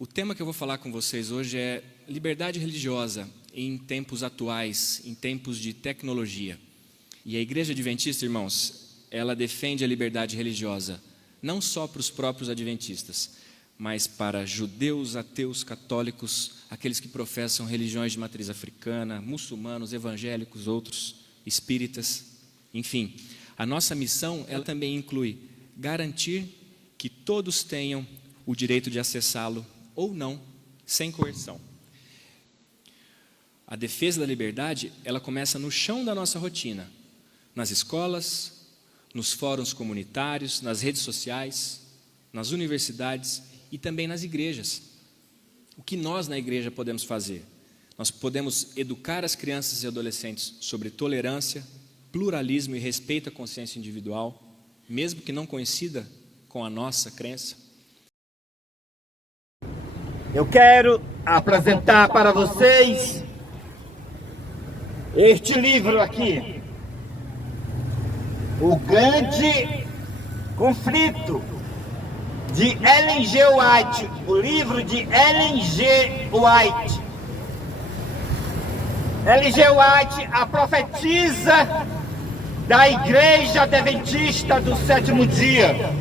O tema que eu vou falar com vocês hoje é liberdade religiosa em tempos atuais, em tempos de tecnologia. E a Igreja Adventista, irmãos, ela defende a liberdade religiosa, não só para os próprios adventistas, mas para judeus, ateus, católicos, aqueles que professam religiões de matriz africana, muçulmanos, evangélicos, outros, espíritas, enfim. A nossa missão, ela também inclui garantir que todos tenham o direito de acessá-lo ou não, sem coerção. A defesa da liberdade, ela começa no chão da nossa rotina, nas escolas, nos fóruns comunitários, nas redes sociais, nas universidades e também nas igrejas. O que nós na igreja podemos fazer? Nós podemos educar as crianças e adolescentes sobre tolerância, pluralismo e respeito à consciência individual, mesmo que não coincida com a nossa crença. Eu quero apresentar para vocês este livro aqui, O Grande Conflito, de Ellen G. White, o livro de Ellen G. White. Ellen G. White, a profetisa da Igreja Adventista do Sétimo Dia.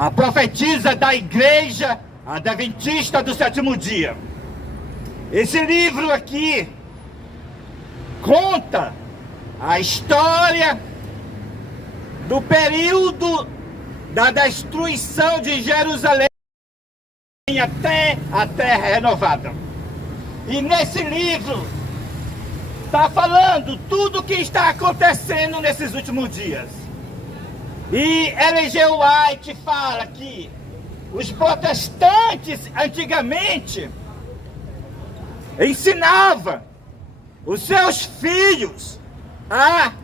A profetisa da Igreja Adventista do Sétimo Dia. Esse livro aqui conta a história do período da destruição de Jerusalém até a Terra Renovada. E nesse livro está falando tudo o que está acontecendo nesses últimos dias. E Ellen G. White fala que os protestantes antigamente ensinavam os seus filhos a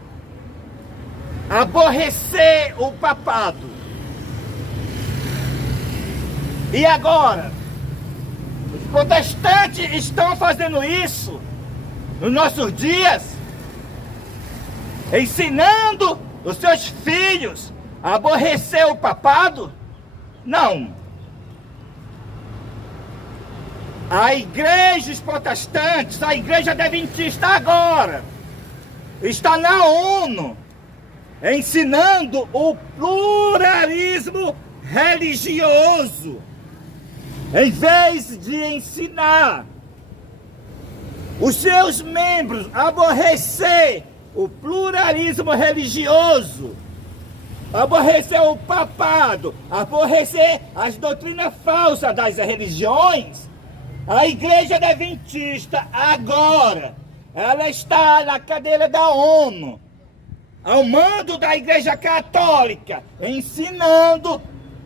aborrecer o papado. E agora, os protestantes estão fazendo isso nos nossos dias, ensinando os seus filhos a aborrecer o papado? Não. A igreja protestantes, a igreja adventista agora, está na ONU, ensinando o pluralismo religioso, em vez de ensinar os seus membros a aborrecer o pluralismo religioso, aborrecer o papado, aborrecer as doutrinas falsas das religiões. A Igreja Adventista agora, ela está na cadeira da ONU, ao mando da Igreja Católica, ensinando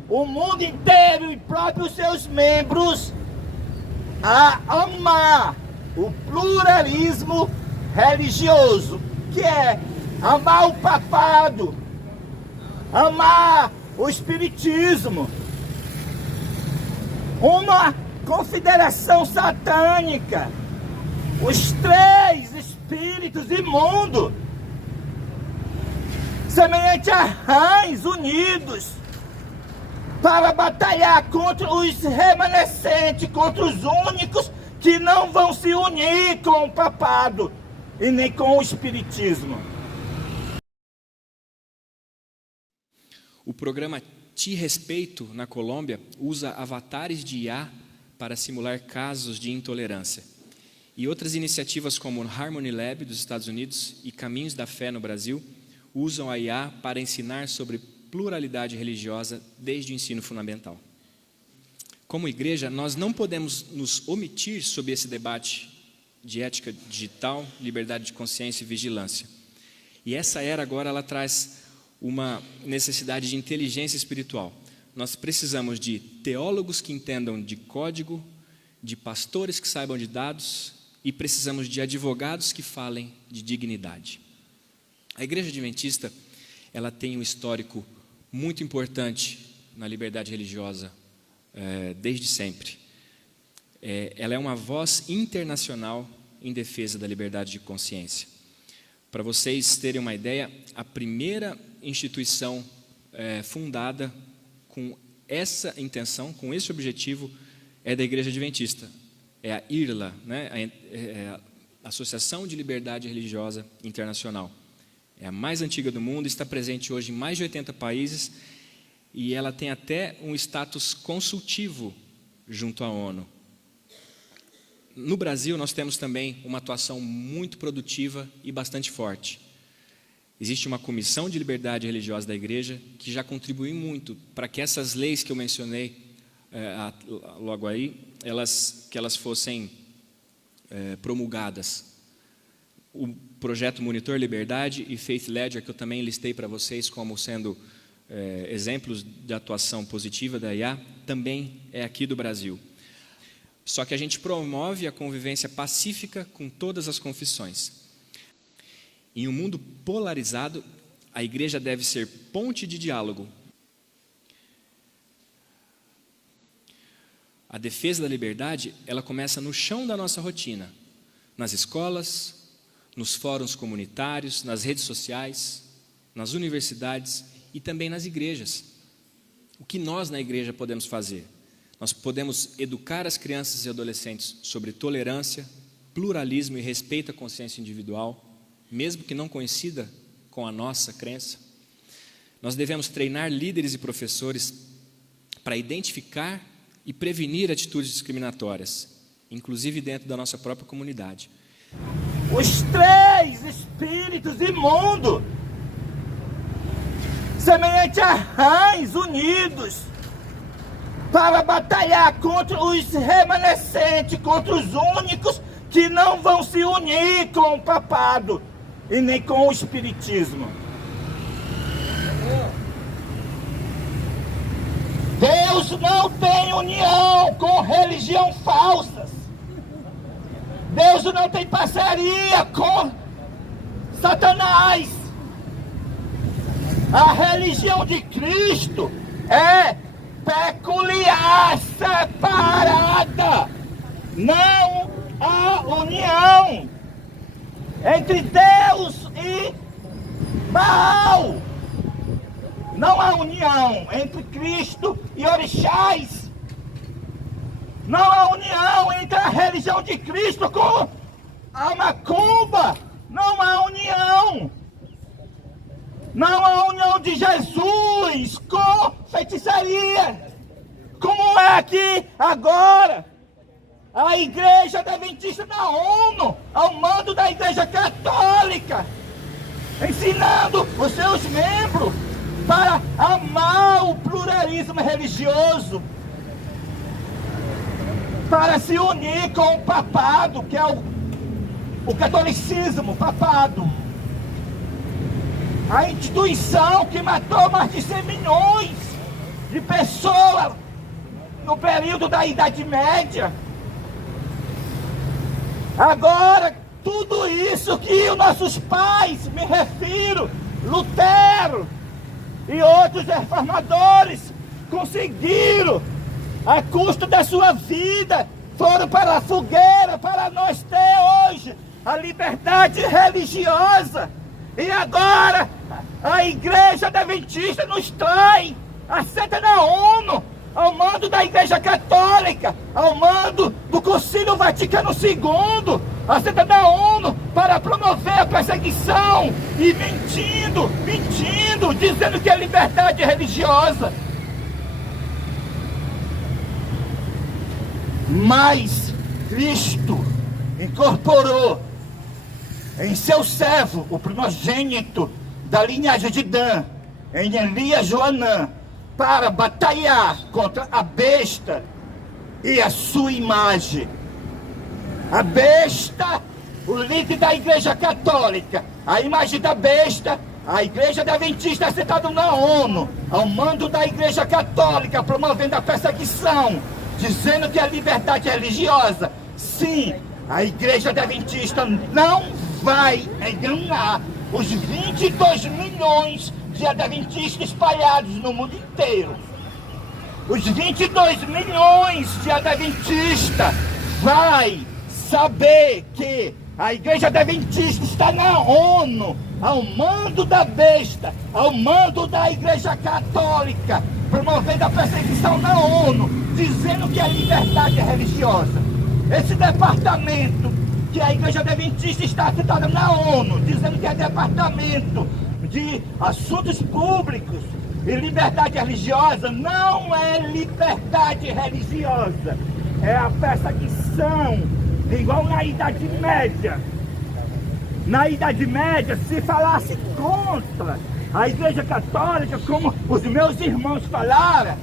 o mundo inteiro e próprios seus membros a amar o pluralismo religioso, que é amar o papado, amar o espiritismo, uma confederação satânica, os três espíritos imundos, semelhante a rãs unidos, para batalhar contra os remanescentes, contra os únicos que não vão se unir com o papado e nem com o espiritismo. O programa Te Respeito, na Colômbia, usa avatares de IA para simular casos de intolerância. E outras iniciativas como o Harmony Lab dos Estados Unidos e Caminhos da Fé no Brasil usam a IA para ensinar sobre pluralidade religiosa desde o ensino fundamental. Como igreja, nós não podemos nos omitir sobre esse debate de ética digital, liberdade de consciência e vigilância. E essa era agora, ela traz uma necessidade de inteligência espiritual. Nós precisamos de teólogos que entendam de código, de pastores que saibam de dados e precisamos de advogados que falem de dignidade. A Igreja Adventista, ela tem um histórico muito importante na liberdade religiosa, desde sempre. Ela é uma voz internacional em defesa da liberdade de consciência. Para vocês terem uma ideia, a primeira instituição fundada com essa intenção, com esse objetivo, é da Igreja Adventista. É a IRLA, né? A Associação de Liberdade Religiosa Internacional. É a mais antiga do mundo, está presente hoje em mais de 80 países e ela tem até um status consultivo junto à ONU. No Brasil, nós temos também uma atuação muito produtiva e bastante forte. Existe uma comissão de liberdade religiosa da igreja que já contribuiu muito para que essas leis que eu mencionei logo aí, que elas fossem promulgadas. O projeto Monitor Liberdade e Faith Ledger, que eu também listei para vocês como sendo exemplos de atuação positiva da IA, também é aqui do Brasil. Só que a gente promove a convivência pacífica com todas as confissões. Em um mundo polarizado, a igreja deve ser ponte de diálogo. A defesa da liberdade, ela começa no chão da nossa rotina, nas escolas, nos fóruns comunitários, nas redes sociais, nas universidades e também nas igrejas. O que nós na igreja podemos fazer? Nós podemos educar as crianças e adolescentes sobre tolerância, pluralismo e respeito à consciência individual, mesmo que não coincida com a nossa crença. Nós devemos treinar líderes e professores para identificar e prevenir atitudes discriminatórias, inclusive dentro da nossa própria comunidade. Os três espíritos imundos, semelhante a rãs unidos, para batalhar contra os remanescentes, contra os únicos que não vão se unir com o papado e nem com o espiritismo. Deus não tem união com religião falsas. Deus não tem parceria com Satanás. A religião de Cristo é peculiar, separada. Não há união entre Deus e Baal. Não há união entre Cristo e orixás. Não há união entre a religião de Cristo com a macumba. Não há união. Não há união de Jesus com feitiçaria. Como é aqui agora a Igreja Adventista da ONU, ao mando da Igreja Católica, ensinando os seus membros para amar o pluralismo religioso, para se unir com o papado, que é o catolicismo, papado. A instituição que matou mais de 100 milhões de pessoas no período da Idade Média. Agora, tudo isso que os nossos pais, me refiro, Lutero e outros reformadores, conseguiram, a custo da sua vida, foram para a fogueira para nós ter hoje a liberdade religiosa. E agora a Igreja Adventista nos traz, aceita na ONU, ao mando da Igreja Católica, ao mando do Concílio Vaticano II, aceita na ONU para promover a perseguição e mentindo, dizendo que é liberdade religiosa. Mas Cristo incorporou em seu servo, o primogênito da linhagem de Dan, em Elias Joanã, para batalhar contra a besta e a sua imagem. A besta, o líder da Igreja Católica, a imagem da besta, a Igreja Adventista assentada na ONU, ao mando da Igreja Católica, promovendo a perseguição, dizendo que a liberdade religiosa, sim, a Igreja Adventista não vai enganar os 22 milhões de adventistas espalhados no mundo inteiro. Os 22 milhões de adventistas vai saber que a Igreja Adventista está na ONU, ao mando da besta, ao mando da Igreja Católica, promovendo a perseguição na ONU, dizendo que a liberdade é religiosa. Esse departamento que a Igreja Adventista está citada na ONU, dizendo que é departamento de assuntos públicos e liberdade religiosa, não é liberdade religiosa, é a perseguição, igual na Idade Média. Na Idade Média, se falasse contra a Igreja Católica, como os meus irmãos falaram,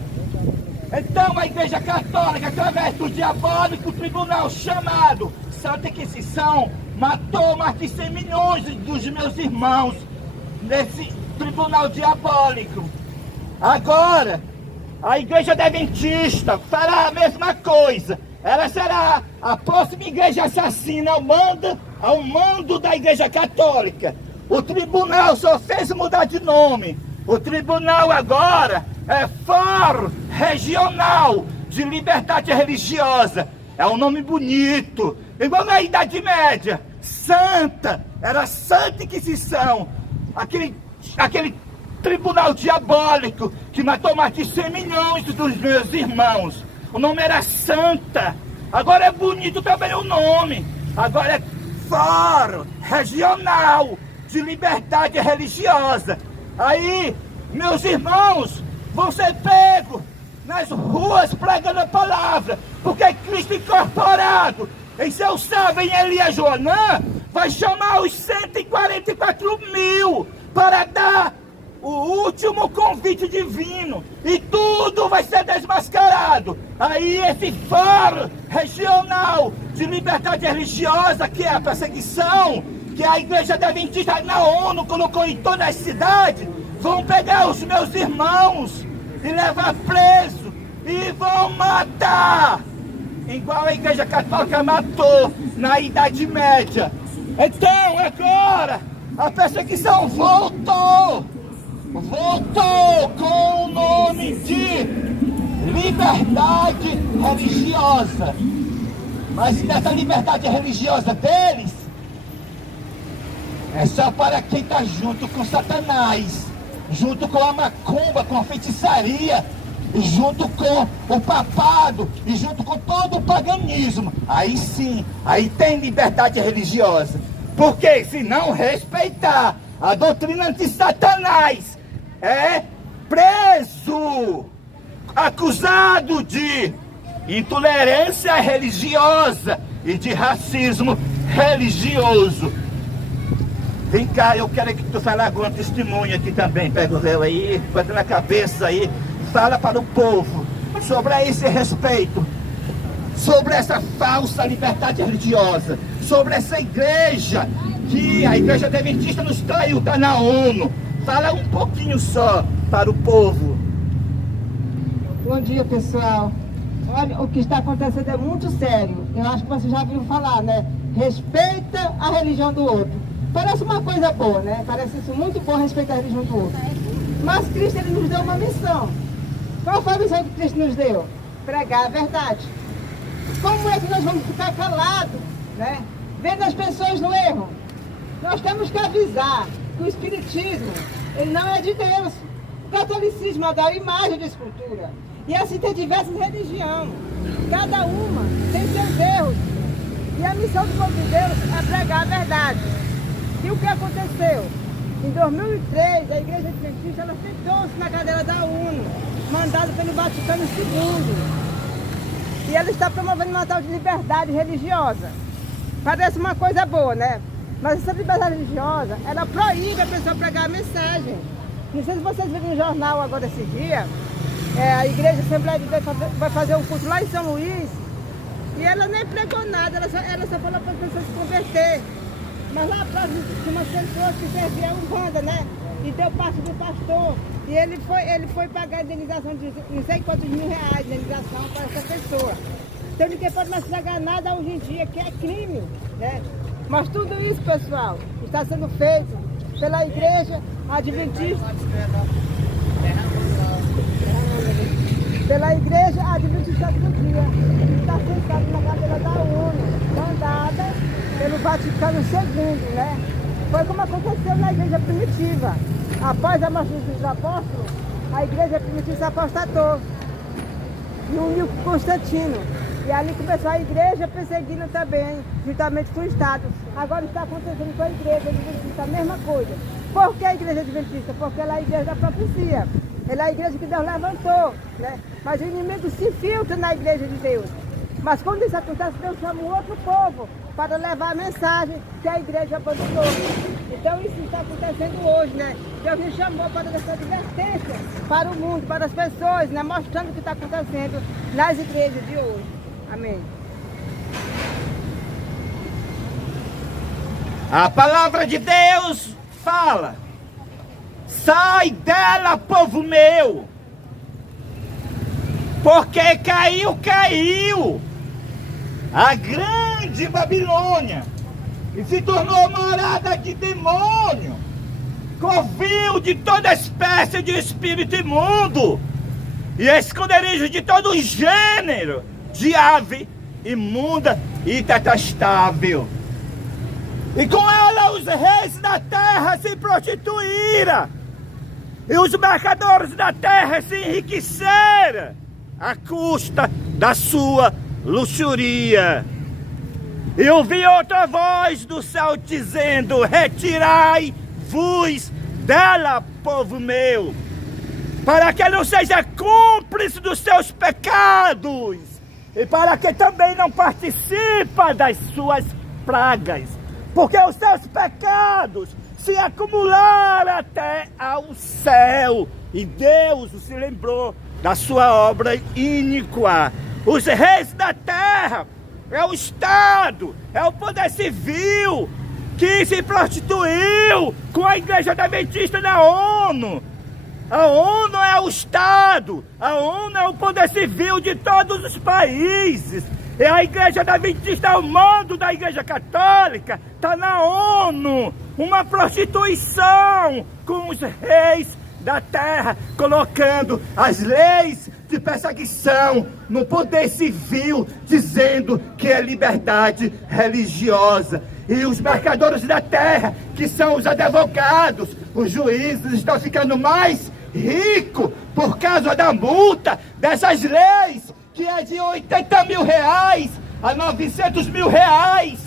então a Igreja Católica, através do diabólico tribunal chamado Santa Inquisição, matou mais de 100 milhões dos meus irmãos nesse tribunal diabólico. Agora, a Igreja Adventista fará a mesma coisa. Ela será a próxima igreja assassina ao mando da Igreja Católica. O tribunal só fez mudar de nome. O tribunal agora é Fórum Regional de Liberdade Religiosa. É um nome bonito. Igual na Idade Média. Santa. Era Santa Inquisição. Aquele tribunal diabólico que matou mais de 100 milhões dos meus irmãos. O nome era Santa. Agora é bonito também o nome. Agora é Fórum Regional de Liberdade Religiosa. Aí, meus irmãos vão ser pegos nas ruas pregando a palavra, porque Cristo incorporado em seu servo, em Elias Joanã, vai chamar os 144 mil para dar o último convite divino, e tudo vai ser desmascarado. Aí esse Fórum Regional de Liberdade Religiosa, que é a perseguição que a Igreja Adventista na ONU colocou em todas as cidades, vão pegar os meus irmãos e levar preso e vão matar, igual a Igreja Católica matou na Idade Média. Então agora a perseguição voltou com o nome de liberdade religiosa. Mas dessa liberdade religiosa deles é só para quem está junto com Satanás, junto com a macumba, com a feitiçaria, junto com o papado e junto com todo o paganismo. Aí sim, aí tem liberdade religiosa. Porque se não respeitar a doutrina de Satanás, é preso, acusado de intolerância religiosa e de racismo religioso. Vem cá, eu quero que tu fale alguma testemunha aqui também. Pega o véu aí, bota na cabeça aí, fala para o povo sobre esse respeito, sobre essa falsa liberdade religiosa, sobre essa igreja que a Igreja Adventista nos traiu, está na ONU. Fala um pouquinho só para o povo. Bom dia, pessoal. Olha, o que está acontecendo é muito sério. Eu acho que vocês já ouviram falar, né? Respeita a religião do outro. Parece uma coisa boa, né? Parece isso muito bom, respeitar a religião do outro. Mas Cristo, ele nos deu uma missão. Qual foi a missão que Cristo nos deu? Pregar a verdade. Como é que nós vamos ficar calados, né? Vendo as pessoas no erro? Nós temos que avisar que o Espiritismo, ele não é de Deus. O catolicismo adora imagem de escultura. E assim tem diversas religiões. Cada uma tem seus erros. E a missão do povo de Deus é pregar a verdade. E o que aconteceu? Em 2003, a Igreja Adventista, ela sentou-se na cadeira da ONU, mandada pelo Vaticano II. E ela está promovendo uma tal de liberdade religiosa. Parece uma coisa boa, né? Mas essa liberdade religiosa, ela proíbe a pessoa pregar a mensagem. Não sei se vocês viram no jornal agora esse dia, a Igreja Assembleia de Deus vai fazer um culto lá em São Luís, e ela nem pregou nada, ela só falou para as pessoas se converter. Mas lá próximo tinha uma pessoa que servia a Umbanda, né? E deu parte do pastor. E ele foi pagar a indenização de não sei quantos mil reais de indenização para essa pessoa. Então ninguém pode mais pregar nada hoje em dia, que é crime, né? Mas tudo isso, pessoal, está sendo feito pela Igreja Adventista. Pela Igreja Adventista do Dia, que está sentada na cadeira da ONU, mandada pelo Vaticano II, né? Foi como aconteceu na igreja primitiva. Após a morte dos apóstolos, a igreja primitiva se apostatou e uniu com Constantino. E ali começou a igreja perseguindo também, juntamente com o Estado. Agora está acontecendo com a igreja adventista, a mesma coisa. Por que a igreja adventista? Porque ela é a igreja da profecia. Ela é a igreja que Deus levantou, né? Mas o inimigo se infiltra na igreja de Deus. Mas quando isso acontece, Deus chama um outro povo para levar a mensagem que a igreja abandonou. Então isso está acontecendo hoje, né? Deus nos chamou para essa advertência para o mundo, para as pessoas, né? Mostrando o que está acontecendo nas igrejas de hoje. Amém. A palavra de Deus fala: sai dela, povo meu, porque caiu a grande Babilônia e se tornou morada de demônio, covil de toda espécie de espírito imundo e esconderijo de todo gênero de ave imunda e detestável. E com ela os reis da terra se prostituíram, e os mercadores da terra se enriqueceram à custa da sua luxúria. E ouvi outra voz do céu dizendo: retirai-vos dela, povo meu, para que não seja cúmplice dos seus pecados, e para que também não participe das suas pragas, porque os seus pecados se acumularam até ao céu, e Deus se lembrou da sua obra iníqua. Os reis da terra é o Estado, é o poder civil que se prostituiu com a igreja adventista na ONU. A ONU é o Estado, a ONU é o poder civil de todos os países. E a igreja adventista, ao modo da igreja católica, está na ONU. Uma prostituição com os reis da terra, colocando as leis de perseguição no poder civil, dizendo que é liberdade religiosa. E os mercadores da terra, que são os advogados, os juízes, estão ficando mais ricos por causa da multa dessas leis, que é de 80 mil reais a 900 mil reais.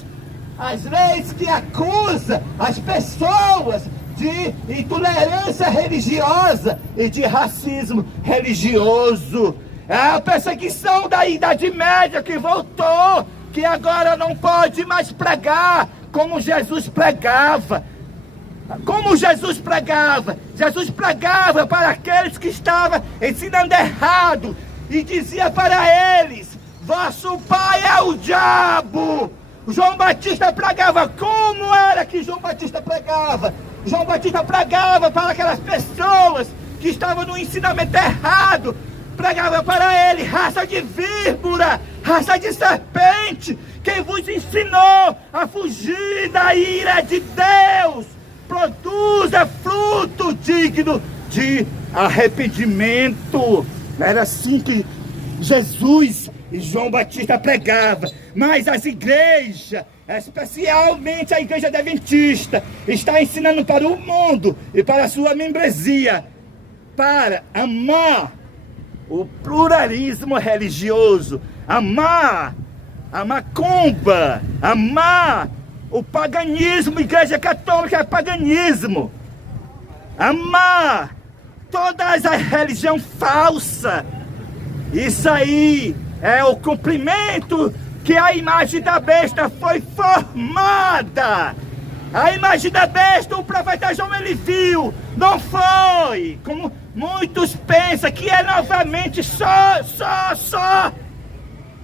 As leis que acusam as pessoas de intolerância religiosa e de racismo religioso. É a perseguição da Idade Média que voltou, que agora não pode mais pregar como Jesus pregava. Como Jesus pregava? Jesus pregava para aqueles que estavam ensinando errado e dizia para eles: vosso pai é o diabo. João Batista pregava. Como era que João Batista pregava? João Batista pregava para aquelas pessoas que estavam no ensinamento errado. Pregava para ele: raça de víbora, raça de serpente, quem vos ensinou a fugir da ira de Deus? Produza fruto digno de arrependimento. Era assim que Jesus e João Batista pregava. Mas as igrejas, especialmente a igreja adventista, está ensinando para o mundo e para a sua membresia para amar o pluralismo religioso, amar a macumba, amar o paganismo. Igreja católica é paganismo. Amar todas as religião falsa. Isso aí é o cumprimento que a imagem da besta foi formada. A imagem da besta, o profeta João, ele viu. Não foi como muitos pensam, que é novamente só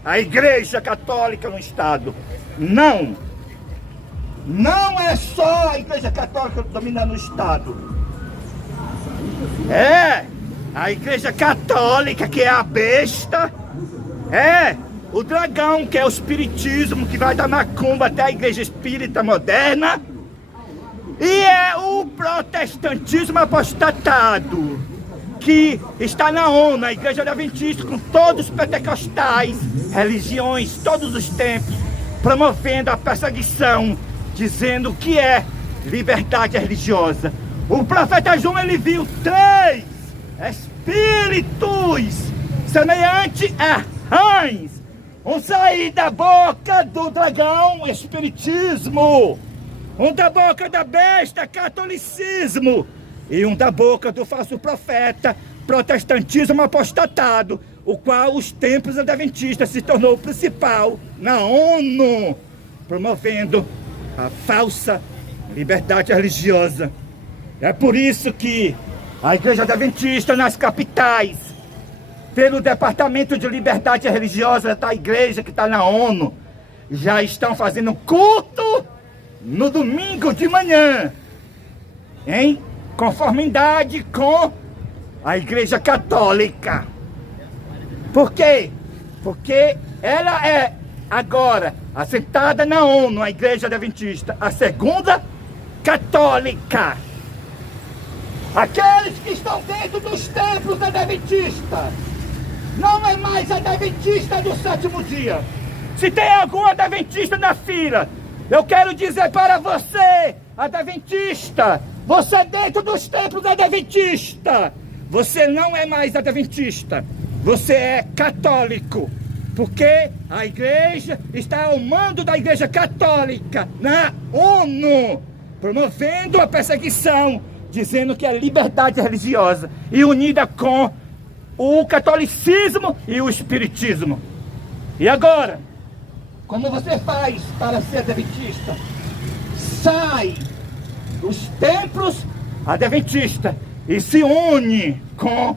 a igreja católica no Estado. Não. Não é só a igreja católica dominando o Estado. É a igreja católica, que é a besta. É o dragão, que é o espiritismo, que vai da macumba até a igreja espírita moderna. E é o protestantismo apostatado, que está na ONU, a igreja adventista, com todos os pentecostais, religiões, todos os tempos, promovendo a perseguição, dizendo que é liberdade religiosa. O profeta João, ele viu 3 espíritos semelhantes a rãs, um sair da boca do dragão, espiritismo, um da boca da besta, catolicismo, e um da boca do falso profeta, protestantismo apostatado, o qual os templos adventistas se tornou o principal na ONU, promovendo a falsa liberdade religiosa. É por isso que a Igreja Adventista nas capitais, pelo Departamento de Liberdade Religiosa da Igreja que está na ONU, já estão fazendo culto no domingo de manhã, em conformidade com a Igreja Católica. Por quê? Porque ela é agora assentada na ONU, a Igreja Adventista, a segunda católica. Aqueles que estão dentro dos templos adventistas não é mais adventista do sétimo dia. Se tem algum adventista na fila, eu quero dizer para você, adventista, você dentro dos templos adventistas, você não é mais adventista, você é católico, porque a igreja está ao mando da Igreja Católica na ONU, promovendo a perseguição, dizendo que é liberdade religiosa e unida com o catolicismo e o espiritismo. E agora, como você faz para ser adventista? Sai dos templos adventistas e se une com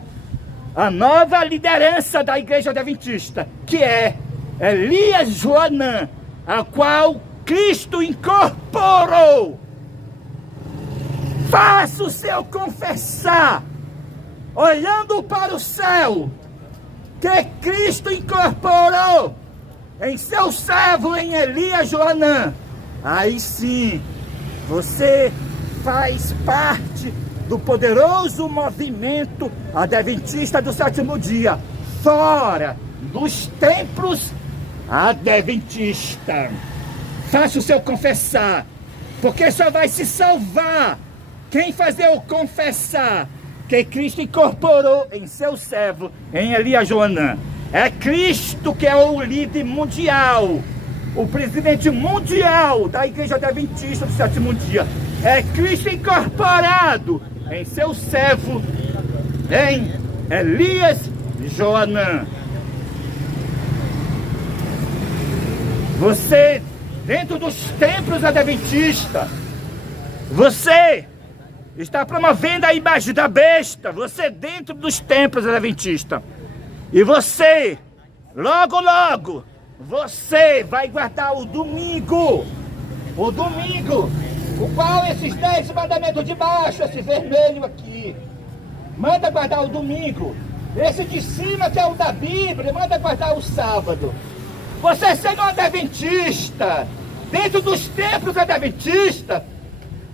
a nova liderança da Igreja Adventista, que é Elias Joanã, a qual Cristo incorporou. Faça o seu confessar, olhando para o céu, que Cristo incorporou em seu servo, em Elias Joanã. Aí sim, você faz parte do poderoso movimento adventista do sétimo dia, fora dos templos adventistas. Faça o seu confessar, porque só vai se salvar quem fazer o confessar que Cristo incorporou em seu servo, em Elias Joanã. É Cristo que é o líder mundial, o presidente mundial da Igreja Adventista do sétimo dia. É Cristo incorporado em seu servo, em Elias Joanã. Você, dentro dos templos adventistas, você está promovendo a imagem da besta, você dentro dos templos adventistas. E você, logo, logo, você vai guardar o domingo, o qual esses 10 mandamentos de baixo, esse vermelho aqui, manda guardar o domingo. Esse de cima, que é o da Bíblia, manda guardar o sábado. Você sendo um adventista, dentro dos templos adventistas,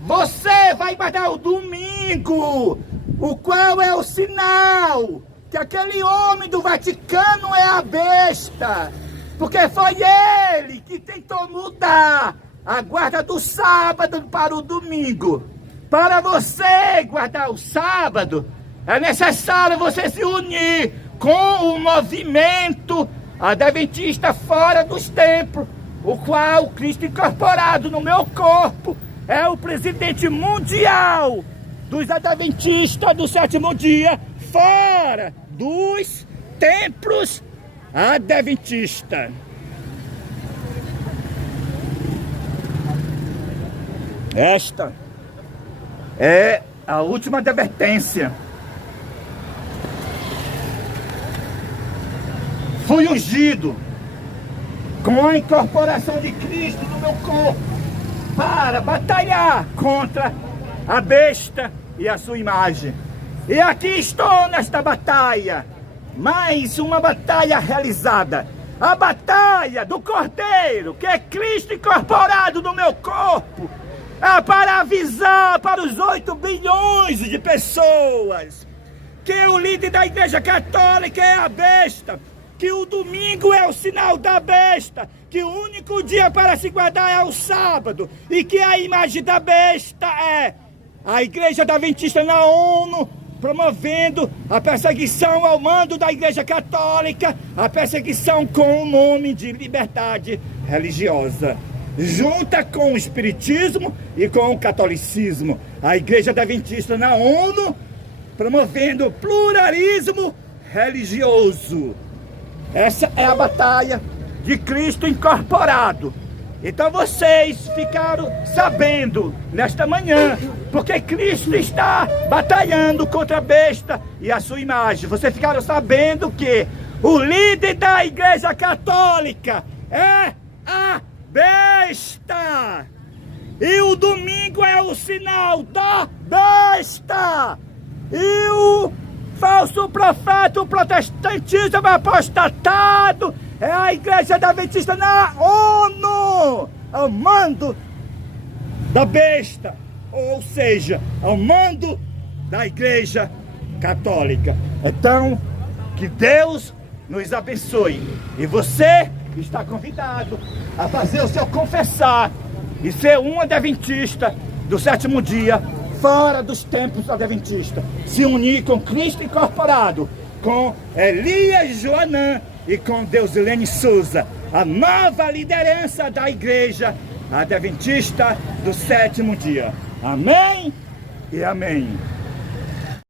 você vai guardar o domingo, o qual é o sinal que aquele homem do Vaticano é a besta, porque foi ele que tentou mudar a guarda do sábado para o domingo. Para você guardar o sábado, é necessário você se unir com o movimento adventista fora dos templos, o qual Cristo incorporado no meu corpo é o presidente mundial dos adventistas do sétimo dia, fora dos templos adventistas. Esta é a última advertência. Fui ungido com a incorporação de Cristo no meu corpo para batalhar contra a besta e a sua imagem. E aqui estou nesta batalha, mais uma batalha realizada. A batalha do Cordeiro, que é Cristo incorporado no meu corpo, é para avisar para os 8 bilhões de pessoas que o líder da Igreja Católica é a besta, que que o domingo é o sinal da besta, que o único dia para se guardar é o sábado, e que a imagem da besta é a Igreja Adventista na ONU, promovendo a perseguição ao mando da Igreja Católica, a perseguição com o nome de liberdade religiosa. Junta com o Espiritismo e com o Catolicismo, a Igreja Adventista na ONU, promovendo o pluralismo religioso. Essa é a batalha de Cristo incorporado. Então vocês ficaram sabendo nesta manhã, porque Cristo está batalhando contra a besta e a sua imagem. Vocês ficaram sabendo que o líder da Igreja Católica é a besta. E o domingo é o sinal da besta. E o falso profeta, o protestantismo apostatado, é a Igreja Adventista na ONU, ao mando da besta, ou seja, ao mando da Igreja Católica. Então, que Deus nos abençoe. E você está convidado a fazer o seu confessar e ser um adventista do sétimo dia, fora dos templos adventistas, se unir com Cristo incorporado, com Elias Joanã e com Deusilene Souza, a nova liderança da Igreja Adventista do sétimo dia. Amém e amém.